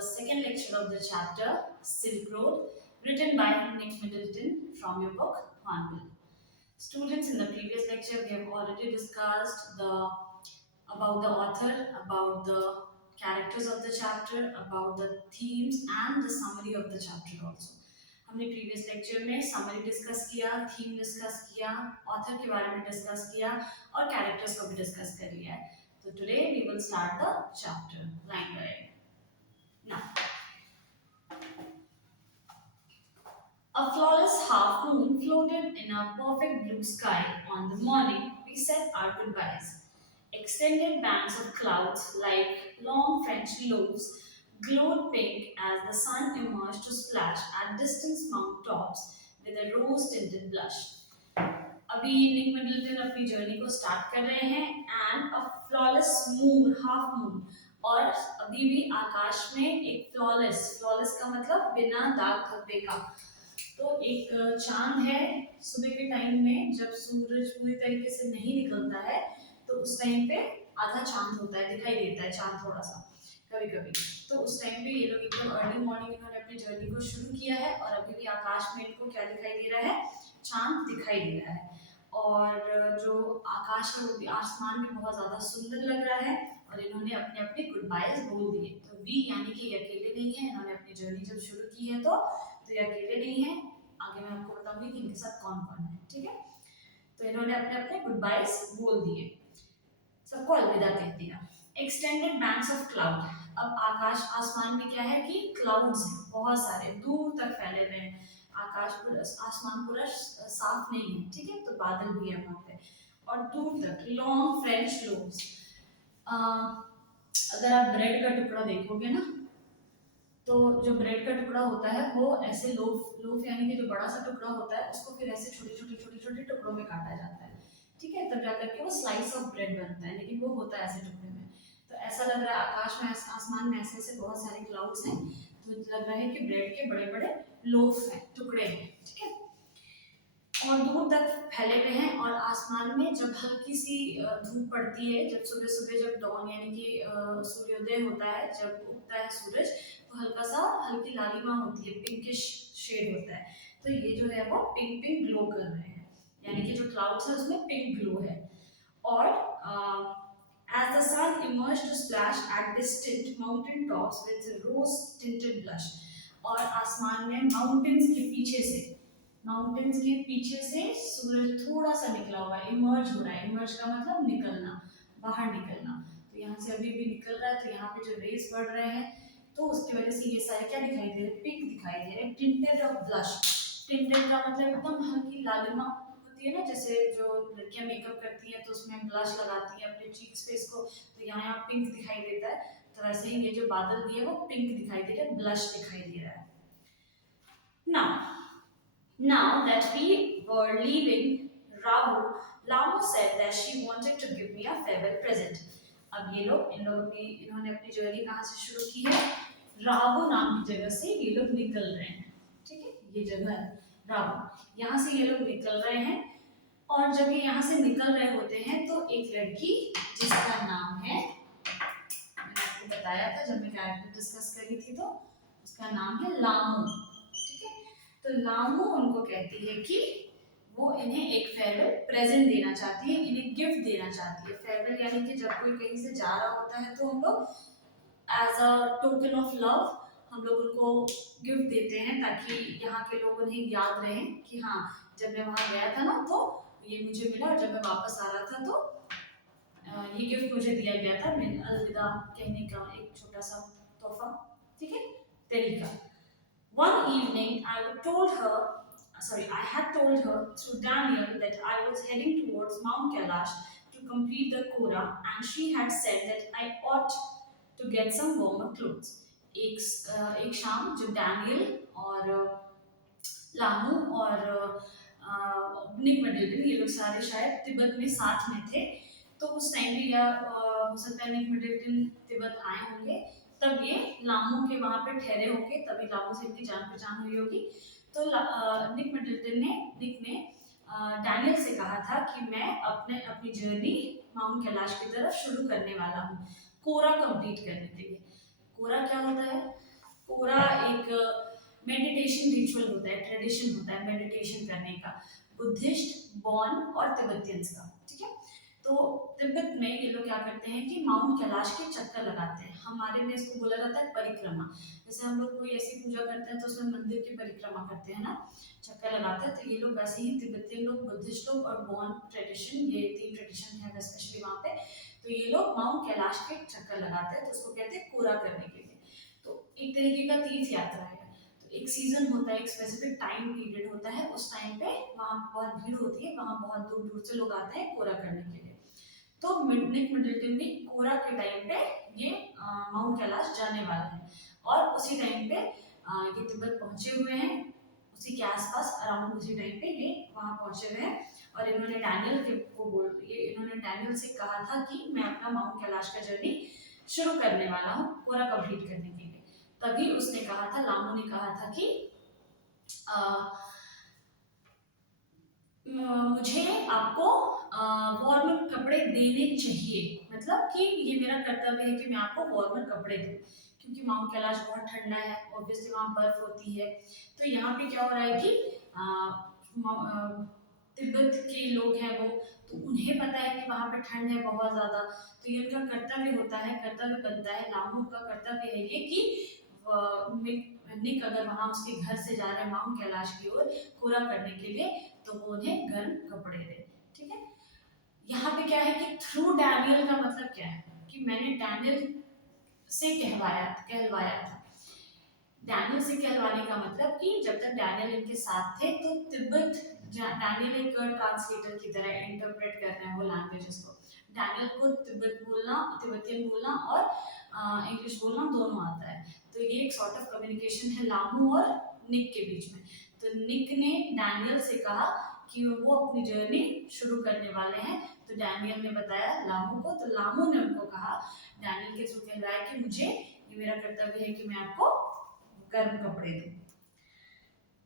the second lecture of the chapter Silk Road, written by Nick Middleton from your book Hornbill. Students, in the previous lecture, we have already discussed about the author, about the characters of the chapter, about the themes and the summary of the chapter also. हमने previous lecture में summary discuss किया, theme discuss किया, author के बारे में discuss किया और characters को भी डिस्कस कर लिया है. So today we will start the chapter line by line. Now, a flawless half moon floated in a perfect blue sky on the morning we said our goodbyes. Extended bands of clouds, like long French loaves, glowed pink as the sun emerged to splash at distant mountaintops with a rose-tinted blush. अभी निक Middleton अपनी journey को start कर रहे हैं and a flawless moon, half moon, और अभी भी आकाश में एक फ्लॉलेस का मतलब बिना दाग धब्बे का. तो एक चांद है सुबह के टाइम में, जब सूरज पूरी तरीके से नहीं निकलता है तो उस टाइम पे आधा चांद होता है, दिखाई देता है चांद थोड़ा सा कभी कभी. तो उस टाइम पे ये लोग एकदम अर्ली मॉर्निंग इन्होंने अपनी जर्नी को शुरू किया है और अभी भी आकाश में इनको क्या दिखाई दे रहा है, चांद दिखाई दे रहा है. और जो आकाश है वो भी, आसमान भी बहुत ज्यादा सुंदर लग रहा है और इन्होंने अपने अपने गुड बायज बोल दिए. तो वी यानी कि ये अकेले नहीं है, इन्होंने अपनी जर्नी जब शुरू की है तो ये अकेले नहीं है. आगे मैं आपको बताऊंगी कि इनके साथ कौन कौन है. ठीक है, तो इन्होंने अपने अपने गुड बायज बोल दिए, सबको अलविदा कह दिया. Extended banks of cloud. अब आकाश, आसमान में क्या है कि क्लाउड्स बहुत सारे दूर तक फैले हुए हैं. आकाश पूरा, आसमान पूरा साफ नहीं है, ठीक है, तो बादल भी है वहां पे और दूर तक लॉन्ग फ्रेंच लोव्स. अगर आप ब्रेड का टुकड़ा देखोगे ना, तो जो ब्रेड का टुकड़ा होता है वो ऐसे लोफ यानी कि जो बड़ा सा टुकड़ा होता है उसको फिर ऐसे छोटे छोटे टुकड़ों में काटा जाता है. ठीक है, तब जाकर के वो स्लाइस ऑफ ब्रेड बनता है, लेकिन वो होता है ऐसे टुकड़े में. तो ऐसा लग रहा है आकाश में, आसमान में ऐसे ऐसे बहुत सारे क्लाउड्स हैं, तो लग रहा है कि ब्रेड के बड़े बड़े लोफ हैं, टुकड़े हैं. ठीक है, और दूर तक फैले हुए हैं. और आसमान में जब हल्की सी धूप पड़ती है, जब सुबह सुबह जब डॉन यानी कि सूर्योदय होता है, जब उगता है सूरज, तो हल्का सा हल्की लालिमा होती है, पिंकिश शेड होता है. तो ये जो है वो पिंक पिंक ग्लो कर रहे हैं, यानी कि जो क्लाउड्स है उसमें पिंक ग्लो है. और as the sun emerged to splash at distant mountain tops with rose tinted blush. और आसमान में माउंटेन्स के पीछे से सूरज थोड़ा सा निकला हुआ है, इमर्ज हो रहा है. इमर्ज का मतलब निकलना, बाहर निकलना. तो यहाँ से अभी भी निकल रहा है, तो यहाँ पे जो रेस बढ़ रहे हैं तो उसकी वजह से ये सारे क्या दिखाई दे रहे हैं, पिंक दिखाई दे रहे हैं. Tinted of blush. टिंटेड का मतलब एकदम हल्की लालिमा होती है ना, जैसे जो लड़कियां मेकअप करती हैं तो उसमें ब्लश लगाती हैं अपने चीक्स पे इसको, तो यहाँ पिंक दिखाई देता है. तो वैसे ही ये जो बादल भी है वो पिंक दिखाई दे रहा है, ब्लश दिखाई दे रहा है. Now that we were leaving Ravu, Lamu said that she wanted to give me a farewell present. अब ये लोग, इन्होंने अपनी जर्नी कहाँ से शुरू की है, रावू नाम की जगह से ये लोग निकल रहे हैं. ठीक है, ये जगह है रावू, यहाँ से ये लोग निकल रहे हैं. और जब ये यहाँ से निकल रहे होते हैं तो एक लड़की जिसका नाम है, मैंने आपको बताया था जब मैं कैरेक्टर डिस्कस कर रही थी, तो उसका नाम है लामू. ठीक है, तो लामू उनको कहती है कि वो इन्हें एक फेयरवेल प्रेजेंट देना चाहती है, इन्हें गिफ्ट देना चाहती है. फेयरवेल यानी कि जब कोई कहीं से जा रहा होता है तो हम लोग as a token of love हम लोग उनको गिफ्ट देते हैं, ताकि यहाँ के लोग उन्हें याद रहे कि हाँ, जब मैं वहां गया था ना तो ये मुझे मिला, और जब मैं वापस आ रहा था तो ये गिफ्ट मुझे दिया गया था. मैं अलविदा कहने का एक छोटा सा तोहफा, ठीक है, तरीका. One evening, I had told her through Daniel that I was heading towards Mount Kailash to complete the Kora, and she had said that I ought to get some warmer clothes. एक शाम जब Daniel और Lamu और निक Middleton, ये लोग सारे शायद तिब्बत में साथ में थे, तो उस टाइम पे, या हो सकता है निक मिडलटन तिब्बत आए होंगे, तब ये लामू के वहां पे ठहरे होंगे, तभी लामू से इनकी जान पहचान हुई होगी. तो निक ने डैनियल से कहा था कि मैं अपनी जर्नी माउंट कैलाश की तरफ शुरू करने वाला हूँ, कोरा कंप्लीट करने के लिए. कोरा क्या होता है? कोरा एक मेडिटेशन रिचुअल होता है, ट्रेडिशन होता है मेडिटेशन करने का, बुद्धिस्ट, बॉन और तिब्बतियंस का। ठीक है, तो तिब्बत में ये लोग क्या करते हैं कि माउंट कैलाश के चक्कर लगाते हैं। हमारे में इसको बोला जाता है परिक्रमा। जैसे हम लोग कोई ऐसी पूजा करते हैं तो उसमें मंदिर की परिक्रमा करते हैं ना, चक्कर लगाते हैं, तो ये लोग वैसे ही तिब्बतियन लोग, बुद्धिस्ट लोग और बॉन ट्रेडिशन, ये तीन ट्रेडिशन है स्पेशली वहाँ पे, तो ये लोग माउंट कैलाश के चक्कर लगाते हैं, तो उसको कहते हैं कोरा करने के लिए। तो एक तरीके का तीर्थ यात्रा है। तो एक सीजन होता है, एक स्पेसिफिक टाइम पीरियड होता है, उस टाइम पे वहाँ बहुत भीड़ होती है, वहाँ बहुत दूर दूर से लोग आते हैं कोरा करने के लिए। तो निक मिडलटन भी कोरा के टाइम पे ये माउंट कैलाश जाने वाला है, और उसी टाइम पे ये तिब्बत पहुंचे हुए हैं, उसी के आसपास अराउंड उसी टाइम पे ये वहाँ पहुंचे हुए हैं। और इन्होंने डैनियल को इन्होंने डैनियल से कहा था कि मैं अपना माउंट कैलाश का जर्नी शुरू करने वाला हूँ कोरा कंप्लीट करने के लिए। तभी उसने कहा था, लामू ने कहा था कि मुझे आपको वार्म कपड़े देने चाहिए, मतलब कि ये मेरा कर्तव्य है कि मैं आपको वार्म कपड़े दूं, क्योंकि माउंट कैलाश बहुत ठंडा है, ऑब्वियसली वहाँ बर्फ होती है। तो यहाँ पे क्या हो रहा है कि तिब्बत के लोग हैं वो, तो उन्हें पता है कि वहाँ पे ठंड है बहुत ज़्यादा, तो ये उनका कर्तव्य होता है, कर्तव्य बनता है, लामू का कर्तव्य है ये कि निक अगर वहाँ उसके घर से जा रहे हैं माउंट कैलाश की ओर कोरा करने के लिए, तो वो उन्हें गर्म कपड़े दे। ठीक है, यहाँ पे क्या है कि थ्रू डैनियल का मतलब क्या है कि मैंने डैनियल से कहलवाया था। डैनियल से कहलवाने का मतलब कि जब तक डैनियल इनके साथ थे तो तिब्बत, डैनियल एक ट्रांसलेटर की तरह इंटरप्रेट कर रहे हैं वो लैंग्वेजेस को। डैनियल को तिब्बतियन बोलना और इंग्लिश बोलना दोनों आता है, तो ये एक सॉर्ट ऑफ कम्युनिकेशन है लामू और निक के बीच में। तो निक ने डैनियल से कहा कि वो अपनी जर्नी शुरू करने वाले हैं, तो डैनियल ने बताया लामू को, तो लामू ने उनको कहा, डैनियल के थ्रू कहलाया कि मुझे, ये मेरा कर्तव्य है कि मैं आपको गर्म कपड़े दूं।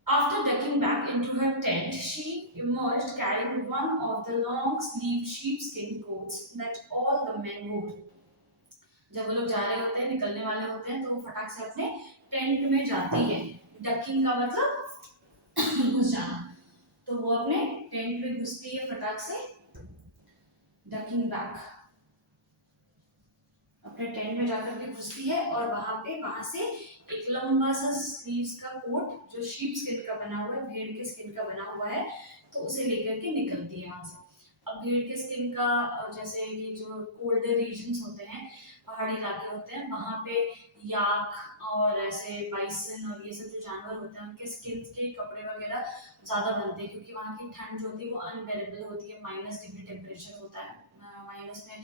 After ducking back into her tent, she emerged carrying one of the long-sleeved sheepskin coats that all the men wore. जब वो लोग जा रहे होते हैं, निकलने वाले होते हैं, तो वो फटाक से अपने टेंट में जाती है। डकिंग का मतलब घुस जाना, तो वो अपने टेंट में घुसती है फटाक से, डकिंग बैक, अपने टेंट में जाकर के घुसती है, और वहां से एक लंबा सा स्लीव्स का कोट जो शीप स्किन का बना हुआ है, भेड़ के स्किन का बना हुआ है, तो उसे लेकर के निकलती है वहां से। अब भेड़ के स्किन का जैसे ये जो कोल्डर रीजन्स होते हैं, पहाड़ी इलाके होते हैं, वहां पे याक और ऐसे बाइसन और ये सब जो जानवर होते हैं उनके स्किन के कपड़े वगैरह ज्यादा बनते हैं, क्योंकि वहाँ की ठंड जो होती है वो अनबेरेबल होती है, -डिग्री टेम्परेचर होता है, माइनस में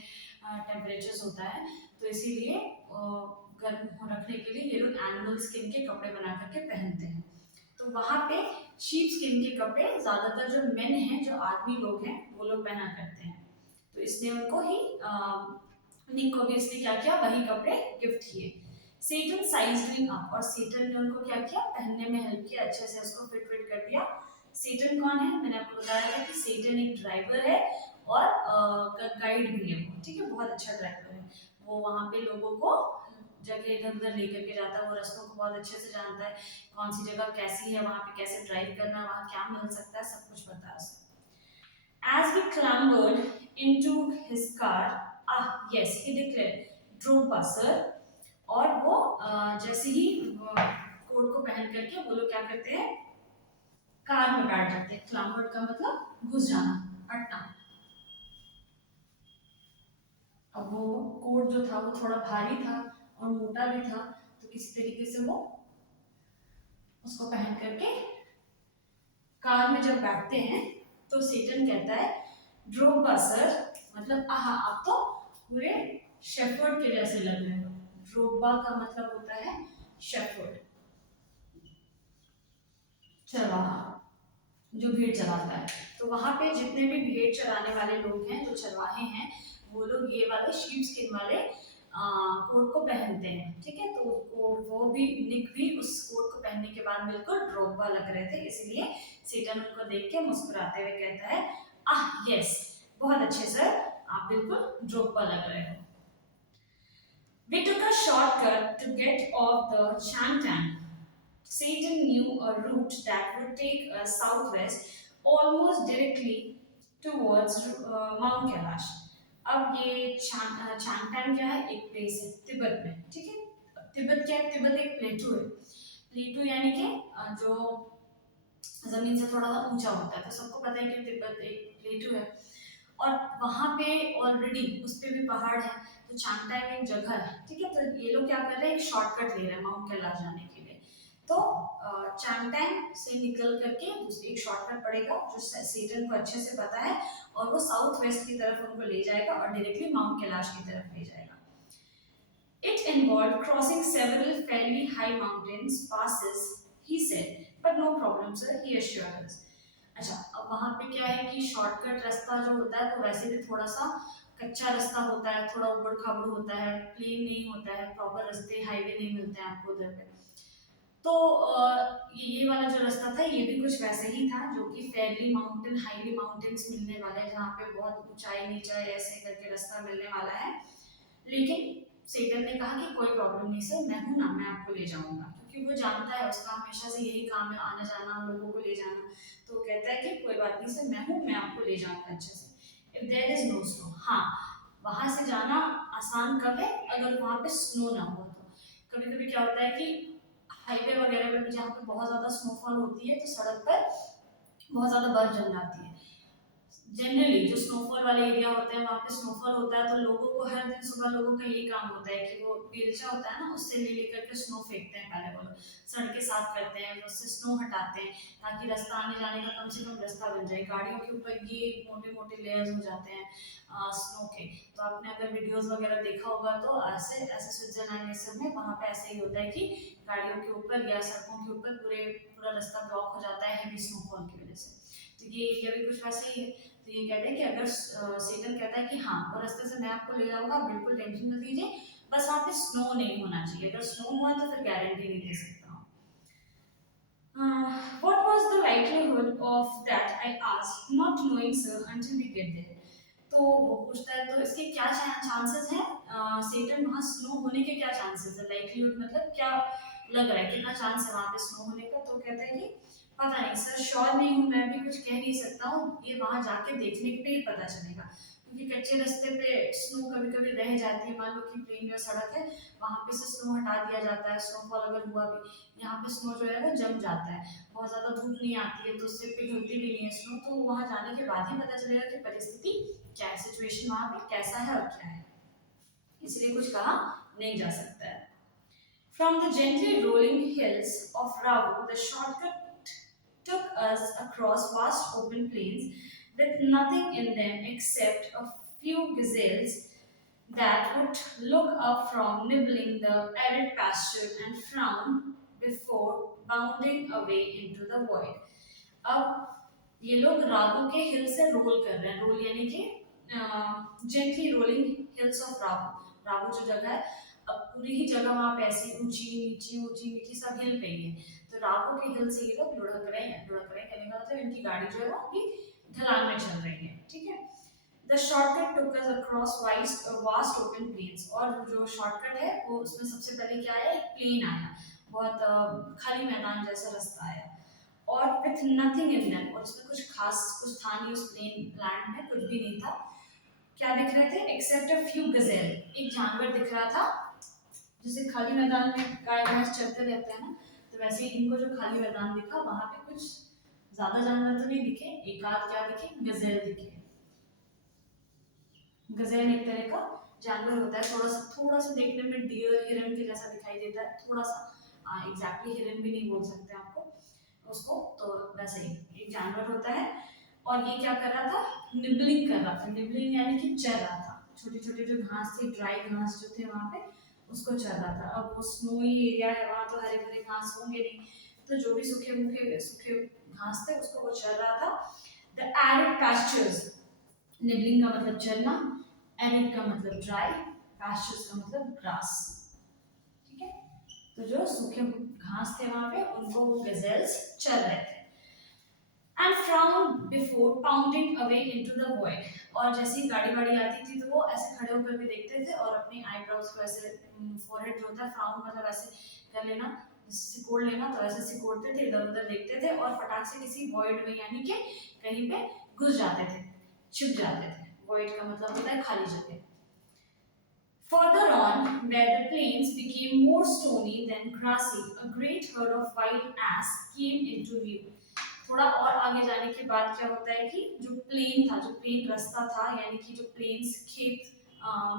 टेम्परेचर होता है, तो इसीलिए गर्म रखने के लिए ये लोग एनिमल स्किन के कपड़े बना करके पहनते हैं। तो वहाँ पे शीप स्किन के कपड़े ज्यादातर जो मेन हैं, जो आदमी लोग हैं, वो लोग पहना करते हैं, तो इसने उनको ही निक को भी इसने क्या किया, वही कपड़े गिफ्ट किए। सेटन साइज्ड हिम अप, और सेटन ने उनको क्या किया, पहनने में हेल्प किया, अच्छे से उसको फिट कर दिया। सेटन कौन है, मैंने आपको बताया था कि सेटन एक ड्राइवर है और गाइड भी है, ठीक है, बहुत अच्छा ड्राइवर है वो, वहाँ पे लोगों को जगह इधर उधर लेकर के जाता है, वो रास्तों को बहुत अच्छे से जानता है, कौन सी जगह कैसी है, वहाँ पे कैसे ड्राइव करना है, वहाँ क्या मिल सकता है, सब कुछ पता है उसे। As we clambered into his car, yes, he declared, Dropa sir, और वो जैसे ही कोट को पहन करके वो लोग क्या करते हैं, कार में बैठ जाते हैं। क्लैम्बर्ड का मतलब घुस जाना, अटना। अब वो कोट जो था वो थोड़ा भारी था और मोटा भी था, तो किसी तरीके से वो उसको पहन करके कार में जब बैठते हैं, तो सेटन कहता है, ड्रोबा सर, मतलब आहा आप तो पूरे शेफर्ड के जैसे लग रहे हो। ड्रोबा का मतलब होता है शेफर्ड, चरवाहा, जो भेड़ चराता है। तो वहां पे जितने भी भेड़ चराने वाले लोग हैं, जो चरवाहे हैं, वो लोग ये वाले शीप स्किन वाले कोट को पहनते हैं, ठीक है, तो वो भी, निक भी उस कोट को पहनने के बाद बिल्कुल ड्रोबा लग रहे थे, इसलिए सेटन उनको देख के मुस्कुराते हुए कहता है, यस, बहुत अच्छे सर, आप बिल्कुल ड्रोबा लग रहे हो। We took a shortcut to get off the Changtang. Satan knew a route that would take us southwest, almost directly towards Mount Kailash. अब ये चांगटैंग क्या है? एक प्लेस है तिब्बत में, ठीक है। अब तिब्बत क्या है? तिब्बत एक प्लेटू है। प्लेटू यानी कि जो जमीन से थोड़ा सा ऊंचा होता है, तो सबको पता है कि तिब्बत एक प्लेटू है। और वहां पे ऑलरेडी उस पे भी पहाड़ है, तो चांगटाई एक जगह है, ठीक है। तो ये लोग क्या कर रहे हैं? एक शॉर्टकट ले रहे हैं माउंट कैलाश जाने के लिए। तो चांगटाई से निकल करके एक शॉर्टकट पड़ेगा जो सेटन को अच्छे से पता है, और वो साउथ वेस्ट की तरफ उनको ले जाएगा और डायरेक्टली माउंट कैलाश की तरफ ले जाएगा। It involved crossing several fairly high mountains passes, he said, but no problem, sir, he assured us. अच्छा, अब वहाँ पे क्या है कि शॉर्टकट रास्ता जो होता है वो वैसे भी थोड़ा सा कच्चा रास्ता होता है, थोड़ा उबड़ खाबड़ होता है, प्लेन नहीं होता है, प्रॉपर रास्ते हाईवे नहीं मिलते हैं आपको उधर पे। तो ये वाला जो रास्ता था ये भी कुछ वैसे ही था, जो कि फेयरली माउंटेन हाईली माउंटेन्स मिलने वाले हैं, जहाँ पे बहुत ऊंचाई नीचाई ऐसे करके रास्ता मिलने वाला है। लेकिन सेटन ने कहा कि कोई प्रॉब्लम नहीं सर, मैं हूं ना, मैं आपको ले जाऊंगा, क्योंकि वो जानता है उसका हमेशा से यही काम है, आना जाना लोगों को ले जाना। तो वो कहता है कि कोई बात नहीं सर, मैं हूं, मैं आपको ले जाऊंगा अच्छे से। If there is no snow, हाँ वहां से जाना आसान कब है? अगर वहां पे स्नो ना हो तो। कभी कभी क्या होता है कि हाईवे वगैरह पे भी जहाँ पे बहुत ज्यादा स्नोफॉल होती है, तो सड़क पर बहुत ज्यादा बर्फ जम जाती है। जनरली जो स्नोफॉल वाले एरिया होते हैं वहाँ पे स्नोफॉल होता है, तो लोगों को हर दिन सुबह लोगों का यही काम होता है कि वो बेलचा होता है ना, उससे ले लेकर के स्नो फेंकते हैं। पहले वो लोग सड़कें साफ करते हैं, उससे स्नो हटाते हैं, ताकि रास्ता आने जाने का कम से कम रास्ता बन जाए। गाड़ियों के ऊपर ये मोटे मोटे लेयर्स हो जाते हैं स्नो के। तो आपने अगर वीडियोस वगैरह देखा होगा तो ऐसे ऐसे स्विट्जरलैंड ये सब में वहाँ पे ऐसे ही होता है कि गाड़ियों के ऊपर या सड़कों के ऊपर पूरा रास्ता ब्लॉक हो जाता है हैवी स्नोफॉल की वजह से। तो ये एरिया भी कुछ वैसे ही है। तो ये कहते हैं कि अगर सेटन कहता है कि हाँ वो रास्ते से मैं आपको ले जाऊंगा, बिल्कुल टेंशन मत लीजिए, बस वहाँ पे स्नो नहीं होना चाहिए। अगर स्नो हुआ तो फिर गारंटी नहीं दे सकता हूँ। What was the likelihood of that? I asked, not knowing sir until we get there. तो वो पूछता है तो इसके क्या चांसेस हैं? सेटन वहाँ स्नो होने के क्या चांसेस है? लाइकलीहुड मतलब क्या लग रहा है, कितना चांस है वहाँ पे स्नो होने का? तो कहता है कि पता नहीं सर, श्योर नहीं हूँ, मैं भी कुछ कह नहीं सकता हूँ, ये वहाँ जाके देखने पे ही पता चलेगा। क्योंकि कच्चे रास्ते पे स्नो कभी कभी रह जाती है, मान लो कि प्लेन या सड़क है, वहाँ पे से स्नो हटा दिया जाता है, स्नोफॉल अगर हुआ भी, यहाँ पे स्नो जो है वो जम जाता है, बहुत ज़्यादा धूप नहीं आती है तो उससे पिघलती भी नहीं है स्नो। तो वहाँ जाने के बाद ही पता चलेगा कि परिस्थिति क्या है, सिचुएशन वहाँ पे कैसा है और क्या है, इसलिए कुछ कहा नहीं जा सकता है। From the gently rolling hills of Ravu, the shortcut took us across vast open plains with nothing in them except a few gazelles that would look up from nibbling the arid pasture and frown before bounding away into the void. अब ये लोग रागू के हिल से role कर रहे हैं, role यानी कि जेंटली रोलिंग हिल्स ऑफ रागू। रागू जो जगह है, अब पूरी ही जगह वहाँ पे ऐसी ऊंची नीची सब हिल पे ही है। तो रागू के हिल से ये लोग लुढ़क रहे हैं कहने का मतलब इनकी गाड़ी जो है वो अभी ढलान में चल रही है, ठीक है। The shortcut took us across vast open plains, और जो शॉर्टकट है वो उसमें सबसे पहले क्या आया? एक प्लेन आया, बहुत खाली मैदान जैसा रास्ता आया, और विथ नथिंग इन देम, और उसमें कुछ खास कुछ था नहीं, उस प्लेन लैंड में कुछ भी नहीं था। क्या दिख रहे थे? एक्सेप्ट अ फ्यू गजेल, एक जानवर दिख रहा था। जैसे खाली मैदान में गाय भैंस चलते रहते हैं ना, तो वैसे ही इनको जो खाली मैदान दिखा वहां पे कुछ ज्यादा जानवर तो नहीं दिखे, एक आध क्या दिखे? गजेल दिखे। गजेल एक तरह का जानवर होता है, थोड़ा सा देखने में डियर हिरन के जैसा दिखाई देता है, थोड़ा सा एग्जैक्टली हिरन भी नहीं बोल सकते आपको उसको, तो वैसे ही एक जानवर होता है। और ये क्या कर रहा था? निबलिंग कर रहा था। निबलिंग यानी कि चर रहा था, छोटे छोटे जो घास थे, ड्राई घास जो थे वहां पे, उसको चर रहा था। अब वो स्नोई एरिया है, वहां तो हरे भरे घास होंगे नहीं, तो जो भी सूखे घास थे उसको वो चर रहा था। द एरिड पैस्चर्स, निबलिंग का मतलब चरना, एरिड का मतलब ड्राई, पैस्चर्स का मतलब ग्रास, ठीक है। तो जो सूखे घास थे वहां पे उनको वो गजेल्स चर रहे थे। And frown before pounding away into the void. और जैसे ही गाड़ी वाड़ी आती थी तो वो ऐसे खड़े होकर भी देखते थे और अपनी आईब्रोज को ऐसे, फोरहेड जो होता है फ्राउन मतलब ऐसे कर लेना, सिकोड़ लेना, तो ऐसे सिकोड़ते थे, इधर उधर देखते थे और फटाक से किसी वॉइड में यानी कि कहीं पे घुस जाते थे, छुप जाते थे। वॉइड का मतलब होता है खाली जगह। Further on, where the plains became more stony than grassy, a great herd of wild ass came into view. थोड़ा और आगे जाने के बाद क्या होता है कि जो प्लेन था, जो प्लेन रास्ता था, यानी कि जो प्लेन्स खेत,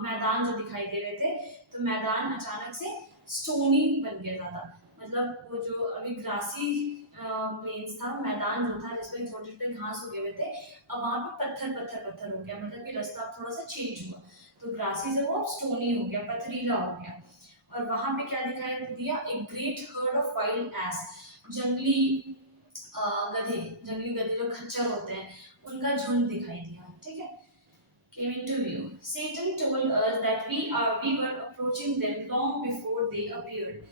मैदान जो दिखाई दे रहे थे, तो मैदान अचानक से स्टोनी बन गया ज्यादा। मतलब वो जो अभी ग्रासी प्लेन्स था, मैदान जो था जिसपे छोटे छोटे घास उगे हुए थे, अब वहां पे पत्थर पत्थर पत्थर हो गया, मतलब कि रास्ता थोड़ा सा चेंज हुआ। तो ग्रासी से वो स्टोनी हो गया, पथरीला हो गया। और वहां पे क्या दिखाई दिया, एक great heard of wild ass, जंगली गधे, जंगली गधे जो खच्चर होते हैं, उनका झुंड दिखाई दिया। ठीक है, came into view. Satan told us that we were approaching them long before they appeared.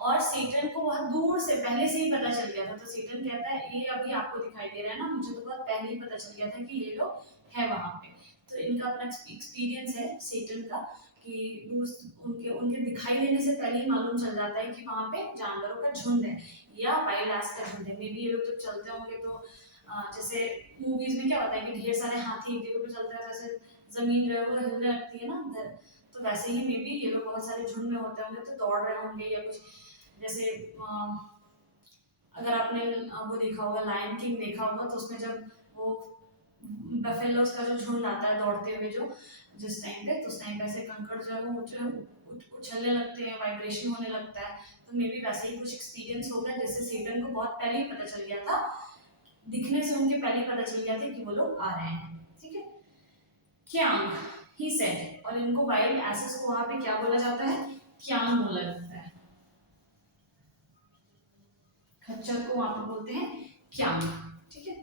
और सेटन को बहुत दूर से पहले से ही पता चल गया था। तो सेटन कहता है ये अभी आपको दिखाई दे रहा है ना, मुझे तो बहुत पहले ही पता चल गया था कि ये लोग है वहां पे। तो इनका अपना एक्सपीरियंस है सेटन का कि उनके उनके दिखाई देने से पहले ही मालूम चल जाता है कि वहां पे जानवरों का झुंड है या वाइल्ड एस का झुंड है। मे बी ये लोग जब चलते होंगे तो जैसे मूवीज में क्या होता है कि ढेर सारे हाथी एक जगह पे चलते हैं, जैसे जमीन जो है वो हिलने लगती है ना, तो वैसे ही मे बी ये लोग बहुत सारे झुंड में होते होंगे, तो दौड़ रहे होंगे या कुछ। जैसे अगर आपने वो देखा होगा, लायन किंग देखा होगा, तो उसमें जब वो बफेलोस का जो झुंड आता है दौड़ते हुए, जो जिस टाइम पे, तो उस टाइम पे ऐसे कंकड़ जो है वो उछलने लगते हैं, वाइब्रेशन होने लगता है। तो मे बी वैसे ही कुछ एक्सपीरियंस होगा, जिससे सेटन को बहुत पहले ही पता चल गया था, दिखने से उनके पहले ही पता चल गया था कि वो लोग आ रहे हैं। ठीक है, क्यांग ही सेड। और इनको वाइल्ड एसेस को वहां पे क्या बोला जाता है, क्यांग बोला जाता है। खच्चर को वहां पे बोलते हैं क्यांग। ठीक है,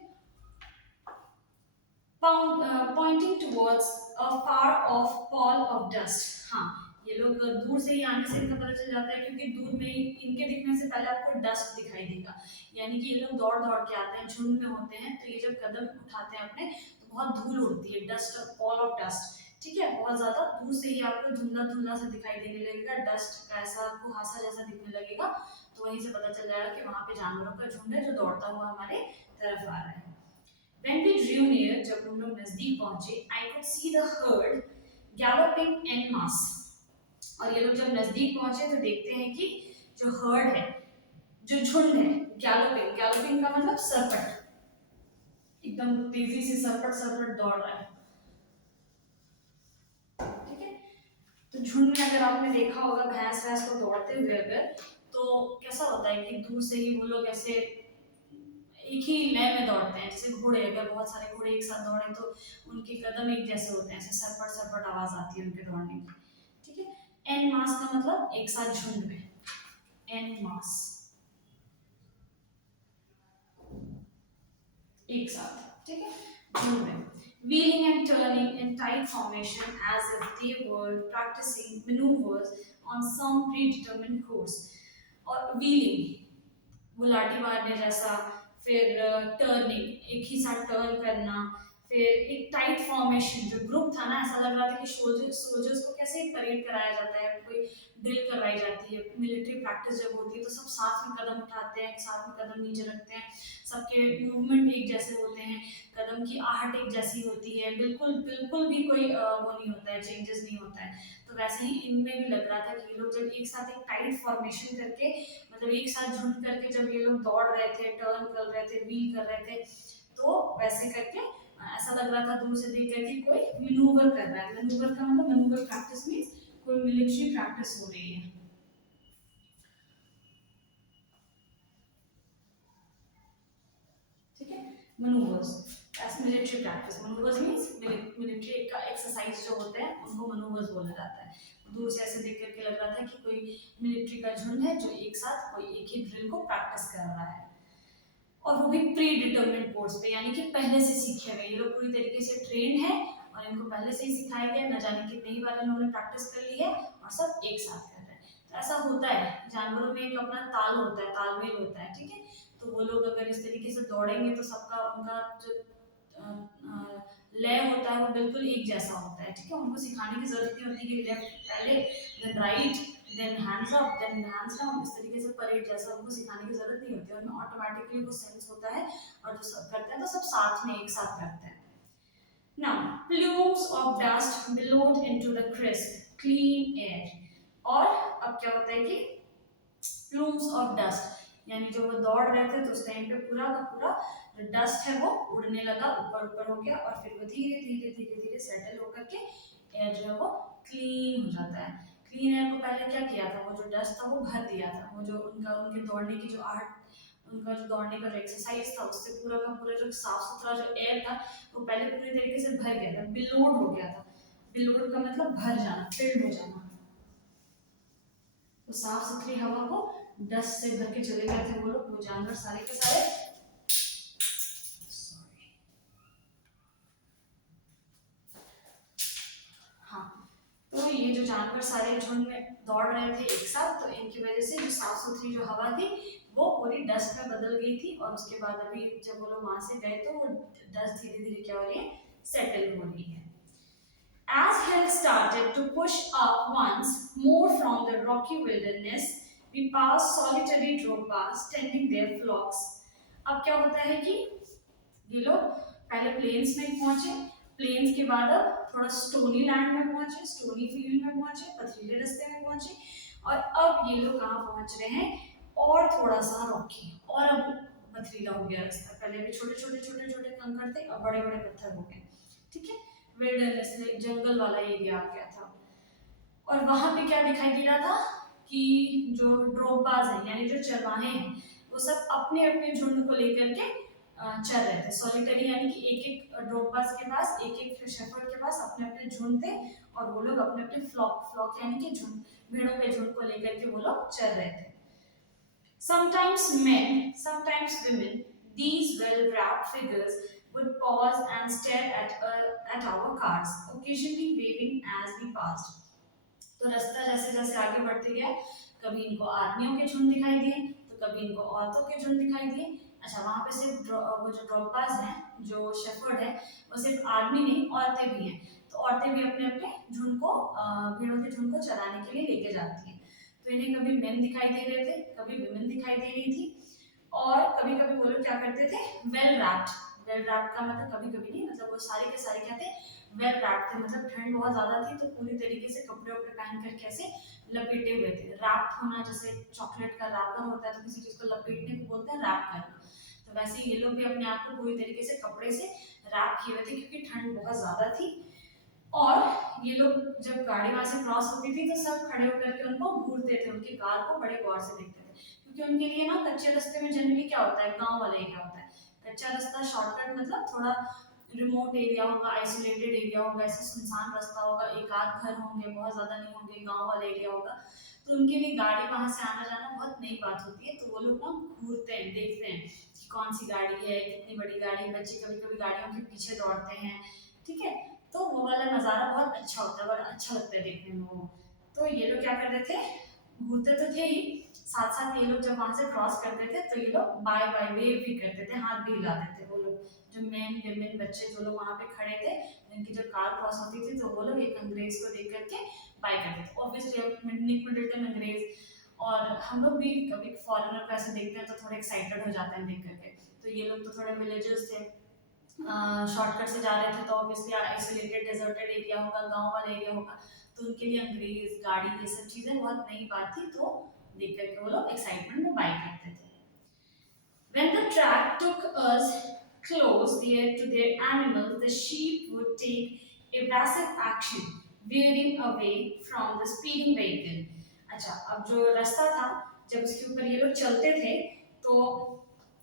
pointing towards a far of Paul of dust. हाँ, ये लोग दूर से ही आने से इनका पता चल जाता है, क्योंकि दूर में ही इनके दिखने से पहले आपको डस्ट दिखाई देगा। यानी कि ये लोग दौड़ दौड़ के आते हैं, झुंड में होते हैं, तो ये जब कदम उठाते हैं अपने, तो बहुत धूल उड़ती है, डस्ट, पॉल ऑफ डस्ट। ठीक है, बहुत ज्यादा दूर से ही आपको धुंधला धुंधला सा दिखाई देने लगेगा, डस्ट का ऐसा कुहासा जैसा दिखने लगेगा। तो वहीं से पता चल जाएगा कि वहां पे जानवरों का झुंड है जो दौड़ता हुआ हमारे तरफ आ रहा है। When we drew near, जब हम लोग नजदीक पहुंचे, I could see the herd galloping en masse. और ये लोग जब नजदीक पहुंचे तो देखते हैं कि जो हर्ड है, जो झुंड है, गैलोपिंग, गैलोपिंग का मतलब सरपट, एकदम तेजी से सरपट सरपट दौड़ रहा है। ठीक है, तो झुंड में अगर आपने देखा होगा भैंस भैंस को दौड़ते हुए अगर, तो कैसा होता है कि दूर से ही वो लोग ऐसे एक ही लय में दौड़ते हैं। जैसे घोड़े, अगर बहुत सारे घोड़े एक साथ दौड़े तो उनके कदम एक जैसे होते हैं, ऐसे सरपट सरपट आवाज आती है उनके दौड़ने की। ठीक है, एन मास का मतलब एक साथ झुंड में, एन मास एक साथ। ठीक है, झुंड में, wheeling and turning in tight formation as if they were practicing maneuvers on some predetermined course। और व्हीलिंग, वो लाठी मारने जैसा, फिर टर्निंग, एक ही साथ टर्न करना, फिर एक टाइट फॉर्मेशन, जो ग्रुप था ना, ऐसा लग रहा था कि सोल्जर्स को कैसे परेड कराया जाता है, कोई ड्रिल करवाई जाती है, मिलिट्री प्रैक्टिस जब होती है, तो सब साथ में कदम उठाते हैं, साथ में कदम नीचे रखते हैं, सबके मूवमेंट एक जैसे होते हैं, कदम की आहट एक जैसी होती है, बिल्कुल बिल्कुल भी कोई वो नहीं होता है, चेंजेस नहीं होता है। तो वैसे ही इनमें भी लग रहा था कि ये लोग जब एक साथ एक टाइट फॉर्मेशन करके, मतलब एक साथ झुंड करके जब ये लोग दौड़ रहे थे, टर्न कर रहे थे, व्हील कर रहे थे, तो वैसे करके ऐसा लग रहा था दूर से देख करके कोई मैनूवर कर रहा है। मैनूवर का मतलब, मैनूवर प्रैक्टिस मींस कोई मिलिट्री प्रैक्टिस हो रही है। ठीक है, manoeuvres as military practice, manoeuvres means military का एक्सरसाइज जो होते हैं उनको मैनूवर्स बोला जाता है। दूर से ऐसे देख करके लग रहा था कि कोई मिलिट्री का झुंड है जो एक साथ कोई एक ही ड्रिल को प्रैक्टिस कर रहा है, और वो भी प्री डिटर्मिनेड कोर्स पे, यानी कि पहले से सीखे हुए। ये लोग पूरी तरीके से ट्रेन है और इनको पहले से ही सिखाया गया, न जाने कितनी ही बार इन्होंने प्रैक्टिस कर ली है, और सब एक साथ कर रहे हैं। ऐसा होता है, जानवरों में एक अपना ताल होता है, तालमेल होता है, ठीक है। तो वो लोग अगर इस तरीके से दौड़ेंगे तो सबका उनका जो लय होता है वो बिल्कुल एक जैसा होता है, ठीक है। उनको सिखाने की जरूरत नहीं होती कि लेफ्ट पहले, then right, then hands up, then hands down, इस तरीके से परेड जैसा उनको सिखाने की जरूरत नहीं होती, उनमें ऑटोमेटिकली वो सेंस होता है, और जो सब करते हैं तो सब साथ में एक साथ करते हैं। Now, plumes of dust billowed into the crisp, clean air. और अब क्या होता है कि plumes of dust, यानी जो वो दौड़ रहे थे तो उस टाइम पे पूरा का पूरा जो डस्ट है वो उड़ने लगा, ऊपर ऊपर हो गया, और फिर वो धीरे धीरे धीरे धीरे सेटल होकर के एयर जो है वो क्लीन हो जाता है। क्लीन एयर को पहले क्या किया था, वो जो डस्ट था वो भर दिया था, वो जो उनका उनके दौड़ने की जो आर्ट, उनका जो दौड़ने का जो एक्सरसाइज था उससे पूरा का पूरा जो साफ सुथरा जो एयर था वो पहले पूरी तरीके से भर गया था, बिलोड हो गया था। बिलोड का मतलब भर जाना, फिल्ड हो जाना। तो साफ सुथरी हवा को डस्ट से भर के चले गए थे वो लोग, वो जानवर सारे के सारे। हाँ, तो ये जो जानवर सारे झुंड में दौड़ रहे थे एक साथ, तो इनकी वजह से जो साफ सुथरी जो हवा थी वो पूरी डस्ट में बदल गई थी, और उसके बाद अभी जब वो लोग वहां से गए तो वो डस्ट धीरे धीरे क्या हो रही है, सेटल हो रही है। As hell started to push up once more from the rocky wilderness, we passed solitary dropas tending their flocks. अब क्या होता है कि ये लोग पहले प्लेन्स में पहुंचे, प्लेन्स के बाद अब थोड़ा स्टोनी लैंड में पहुंचे, स्टोनी फील्ड में पहुंचे, पथरीले रास्ते में पहुंचे, और अब ये लोग कहाँ पहुंच रहे हैं, और थोड़ा सा रॉकी, और अब पथरीला हो गया रास्ता। पहले भी छोटे छोटे छोटे छोटे कंकड़ थे, अब बड़े बड़े पत्थर हो गए, ठीक है। विल्डरनेस में जंगल वाला एरिया आ गया था, और वहां पे क्या दिखाई दे रहा था कि जो ड्रोपाज हैं यानी जो चरवाहे हैं वो सब अपने अपने झुंड को लेकर के चल रहे थे। सॉलिटरी यानी कि एक एक ड्रोपाज के पास, एक एक शेफर्ड के पास अपने अपने झुंड थे, और वो लोग अपने अपने फ्लॉक, फ्लॉक यानी कि झुंड, भेड़ों के झुंड को लेकर के वो लोग चल रहे थे। Sometimes men, sometimes women, these well-wrapped figures would pause and stare at our cars, occasionally waving as we passed. तो रास्ता जैसे जैसे आगे बढ़ते गया, कभी इनको आदमियों के झुंड दिखाई दिए, तो कभी इनको औरतों के झुंड दिखाई दिए। अच्छा, वहां पे सिर्फ वो जो ड्रॉपास हैं, जो शेफर्ड है, वो सिर्फ आदमी नहीं, औरतें भी हैं। तो औरतें भी अपने अपने झुंड को, भेड़ों के झुंड को चराने के लिए लेके जाती हैं। तो इन्हें कभी मेन दिखाई दे रहे थे, कभी विमेन दिखाई दे रही थी, और कभी कभी वो लोग क्या करते थे, वेल रैप्ड। वेल रैप्ड का मतलब कभी कभी नहीं, मतलब वो सारे के सारे क्या थे, वेल रैप्ड थे, मतलब ठंड बहुत ज्यादा थी तो पूरी तरीके से कपड़े उपड़े पहन करके ऐसे लपेटे हुए थे। रैप्ड होना जैसे चॉकलेट का रैपर होता है तो किसी चीज को लपेटने को बोलते हैं रैप करना, तो वैसे ये लोग भी अपने आप को पूरी तरीके से कपड़े से रैप किए हुए थे, क्योंकि ठंड बहुत ज्यादा थी। और ये लोग जब गाड़ी वहां से क्रॉस होती थी तो सब खड़े होकर के उनको घूरते थे, उनकी कार को बड़े गौर से देखते थे, क्योंकि उनके लिए ना कच्चे रास्ते में जनरली क्या होता है, गांव वाला एरिया होता है। कच्चा रास्ता शॉर्टकट मतलब थोड़ा रिमोट एरिया होगा, आइसोलेटेड एरिया होगा, ऐसा सुनसान रास्ता होगा, एक आध घर होंगे, बहुत ज्यादा नहीं होंगे, गांव वाला एरिया होगा। तो उनके लिए गाड़ी वहां से आना जाना बहुत नई बात होती है, तो वो लोग ना घूरते हैं, देखते हैं कि कौन सी गाड़ी है, कितनी बड़ी गाड़ी है। बच्चे कभी कभी गाड़ियों के पीछे दौड़ते हैं, ठीक है। तो वो वाला नज़ारा बहुत अच्छा होता है, बड़ा अच्छा लगता है देखने में वो। तो ये लोग क्या करते थे, घूरते तो थे ही, साथ साथ ये लोग जब वहां से क्रॉस करते थे तो ये लोग बाय बाय वेव भी करते थे, हाथ भी हिलाते थे वो लोग, जो मेन विमेन बच्चे जो लोग वहां पे खड़े थे, जिनकी जब कार क्रॉस होती थी तो वो लोग एक अंग्रेज को देख करके बाय करते थे। ऑब्वियसली अब मिडिल टाइम अंग्रेज, और हम लोग भी कभी फॉरेनर को ऐसे देखते हैं तो थोड़े एक्साइटेड हो जाते हैं देख करके। तो ये लोग तो थोड़े विलेजर्स थे, शॉर्टकट से जा रहे थे, तो ऑब्वियसली आइसोलेटेड डेजर्टेड एरिया होगा, गांव वाला एरिया होगा, तो उनके लिए अंग्रेज गाड़ी ये सब चीजें बहुत नई बात थी, तो देख करके वो लोग एक्साइटमेंट में बाइक करते थे। When the track took us close there to their animals, the sheep would take evasive action, veering away from the speeding vehicle. अच्छा, अब जो रास्ता था, जब उसके ऊपर ये लोग चलते थे, तो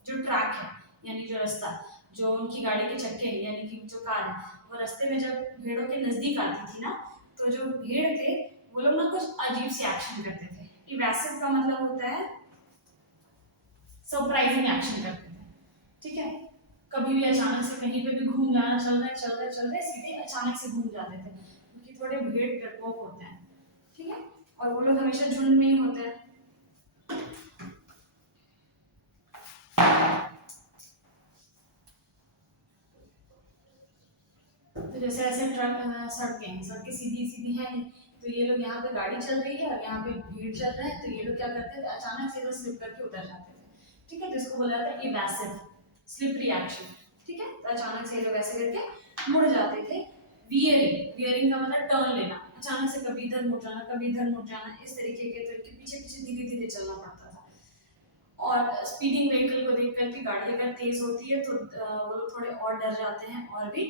जो ट्रैक है यानी जो रास्ता, जो उनकी गाड़ी के चक्के हैं यानी कि जो कार है, वो रास्ते में जब भेड़ों के नजदीक आती थी ना, तो जो भेड़ थे वो लोग ना कुछ अजीब से एक्शन करते थे। इवेसिव का मतलब होता है सरप्राइजिंग एक्शन करते थे, ठीक है। कभी भी अचानक से कहीं पे भी घूम जाना, चल रहे सीधे अचानक से घूम जाते थे, क्योंकि थोड़े भेड़ डरपोक होते हैं, ठीक है। और वो लोग हमेशा झुंड में ही होते हैं। तो जैसे ऐसे सड़कें सीधी सीधी हैं नहीं, तो ये लोग यहाँ पे गाड़ी चल रही है और यहाँ पे भीड़ चल रहा है, तो ये लोग क्या करते थे, अचानक से स्लिप करके उतर जाते थे। ठीक है, तो इसको बोला जाता है इवैसिव स्लिप रिएक्शन। ठीक है, तो अचानक से ये लोग ऐसे करके मुड़ जाते थे। वियरिंग, वियरिंग का मतलब टर्न लेना, अचानक से कभी इधर मुड़ जाना, कभी इधर मुड़ जाना, इस तरीके के, तो इनके पीछे पीछे धीरे धीरे चलना पड़ता था। और स्पीडिंग व्हीकल को देख कर के गाड़ी अगर तेज होती है तो वो लोग थोड़े और डर जाते हैं और भी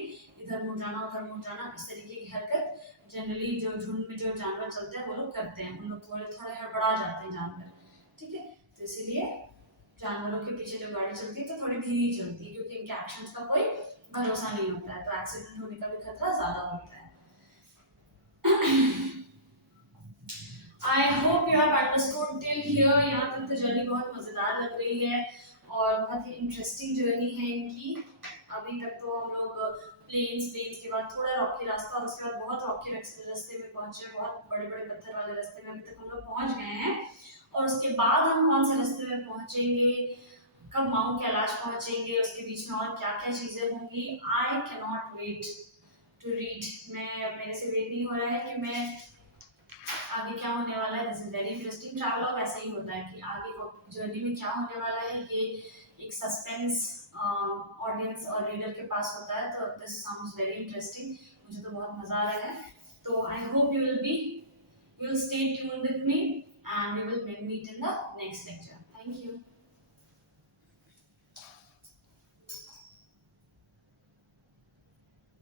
इधर मुड़ जाना उधर मुड़ जाना, इस तरीके की हरकत जनरली जो झुंड में जो जानवर चलते हैं वो लोग करते हैं, उन लोग थोड़े थोड़े हड़बड़ा जाते हैं जानवर। ठीक है, तो इसीलिए जानवरों के पीछे जब गाड़ी चलती है तो थोड़ी धीरे चलती है, क्योंकि इनके एक्शंस का कोई भरोसा नहीं होता है, तो एक्सीडेंट होने का भी खतरा ज्यादा होता है। I hope you have understood till here. यहाँ तक तो जर्नी बहुत मज़ेदार लग रही है और बहुत ही इंटरेस्टिंग जर्नी है इनकी। अभी तक तो हम लोग प्लेन्स के बाद थोड़ा रॉकी रास्ता और उसके बाद बहुत रॉकी रास्ते में पहुंचे, बहुत बड़े बड़े पत्थर वाले रास्ते में अभी तक हम लोग पहुंच गए हैं। और उसके बाद हम कौन से रास्ते में पहुंचेंगे, कब माउंट कैलाश पहुंचेंगे, उसके बीच में और क्या क्या चीज़ें होंगी, I can not wait to read. मैं मेरे से वेट नहीं हो रहा है कि मैं आगे क्या होने वाला है। This is very interesting. Travelogue ऐसा ही होता है कि आगे जर्नी में क्या होने वाला है, ये एक सस्पेंस ऑडियंस और रीडर के पास होता है। तो दिस साउंड्स वेरी इंटरेस्टिंग, मुझे तो बहुत मजा आ रहा है। तो I hope you will stay tuned with me and we will meet in the next lecture. Thank you.